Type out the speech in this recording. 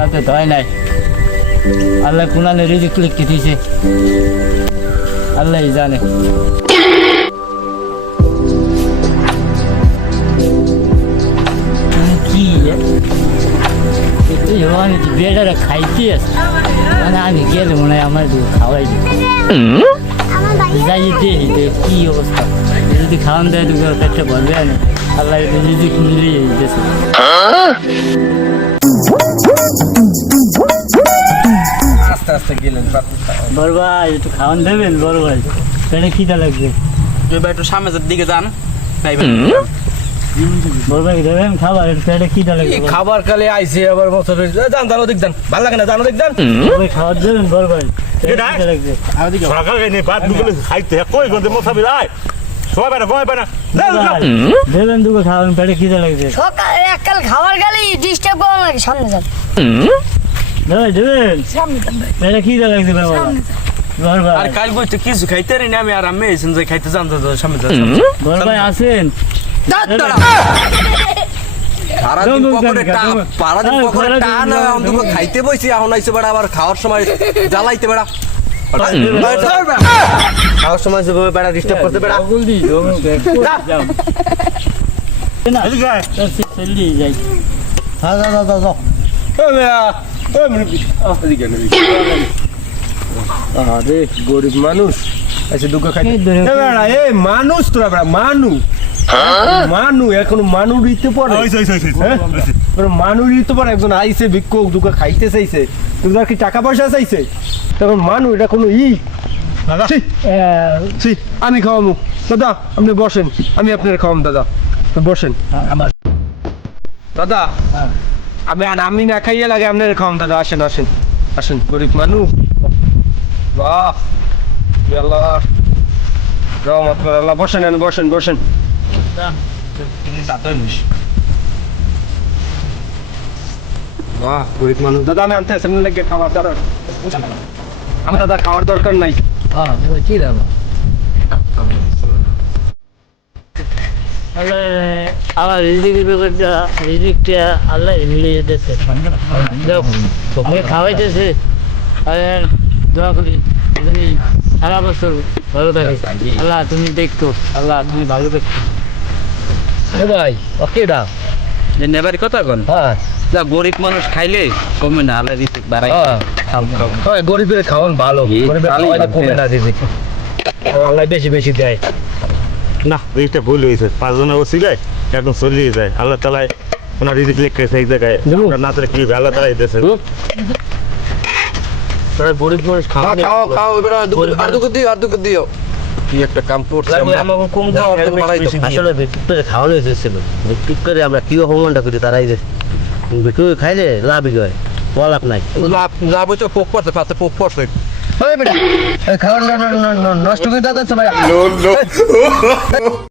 হাতে হয় নাই। আল্লাহ কোনানে রিজিক লিখতে দিয়েছে আল্লাহই জানে। তুমি কি মানে বেটারা খাইতে মানে আমি গেলে মনে হয় আমার খাওয়াই যাই দেখি যে কি অবস্থা? যদি খাওয়ান দেয় তো পেটটা ভরবে না। আল্লাহ রিজিক মিলিয়ে দিতেছে। আস্তে আস্তে গেলেন বড় ভাই একটু খাওয়ান দেবেন বড় ভাই। পেটে খিদা লাগবে। এবার একটু সামনের দিকে যান। নাই ভাই। বড় ভাই দেবেন খাবার পেটে খিদা লাগবে। খাবার কালে আইছে আবার বছর যান জানো দিক যান। ভালো লাগে না জানো দিক যান। ভাই খাবার দেবেন বড় ভাই। সকালে নেই বাদ খাইতে। কই গন্ধে আয় দেবেন দুটো। খাওয়ান পেটে খিদা সকালে এককাল খাবার গেলে ডিস্টার্ব করা লাগে সামনে যান। দেবেন দেবেন পেটে খিদা লাগবে বাবা আর কাল বইতে কিছু খাইতে রি আমি আর আমি এসেন যে খাইতে জানতে সামনে যান বড় ভাই আসেন। সারাদিন পকেটে দেন, সারাদিন পকেটে টান অন্তত খাইতে বইছি এখন আইছে বেড়া আবার খাওয়ার সময় জ্বালাইতে বেড়া। খাওয়ার সময় যেভাবে বেড়া ডিস্টার্ব করতে বেড়া। যাও না যাই হ্যাঁ আরে গরিব মানুষ। আচ্ছা দুঃখ এ মানুষ তোরা বেড়া মানু। মানু এখন মানু দিতে পারে হ্যাঁ? মানু দিতে পারে একজন আইছে ভিক্ষুক দুঃখ খাইতে চাইছে। তোর কি টাকা পয়সা চাইছে? তখন মানু এটা কোনো ই। দাদা? আহ, আমি খাওয়াবো দাদা আপনি বসেন। আমি আপনার খাওয়াম দাদা। তো বসেন আমার দাদা হ্যাঁ। আমি আমি না খাইয়ে লাগে আপনার খাওয়াম দাদা। আসেন আসেন। আসেন গরিব মানুষ। বাহ। আল্লাহ রহমত আল্লাহ। বসেন এনে বসেন বসেন। বাহ গরিব মানুষ। দাদা আমি আনতে আসেন লাগে খাবার দাদা আমার দাদা খাওয়ার দরকার নাই। হ্যাঁ বলছি দাদা আল্লাহ আমার রিজিকের ব্যাপারটা রিজিকটা আল্লাহ মিলিয়ে যেতেছে খাওয়াইতেছে দোয়া করি তুমি বছর ভালো আল্লাহ তুমি দেখতো আল্লাহ তুমি ভালো দেখতো ভাই, ওকে দা যে নেবার কথা কোন? হ্যাঁ। যা গরিব মানুষ খাইলে কমে না আলাদা দিতে বাড়াই হয়। গরিবের খাওয়ান ভালো গরিবের খাওয়াইলে কমে না দিদি আল্লাহ বেশি বেশি দেয়। না রিজিকটা ভুল হয়েছে পাঁচজনের ওসিলায় একদম চলিয়ে যায়। আল্লাহ তালায় ওনার রিজিক লিখেছে এই জায়গায়। না তাহলে কি হবে? আল্লাহ তালাই তোরা গরিব মানুষ খাওয়া খাও খাও এবার আর দুটো দিও আর দুটো দিও। কি একটা কাম করছে। আসলে বিক্রি করে খাওয়ানো হয়েছিল বিক্রি করে আমরা কি অপমানটা করি তারাই যে বিক্রি করে খাইলে লাভই হয়? লাভ নাই। লাভ লাভ হচ্ছে পোক পড়ছে পাতে পোক পড়ছে। নষ্ট করে দাদা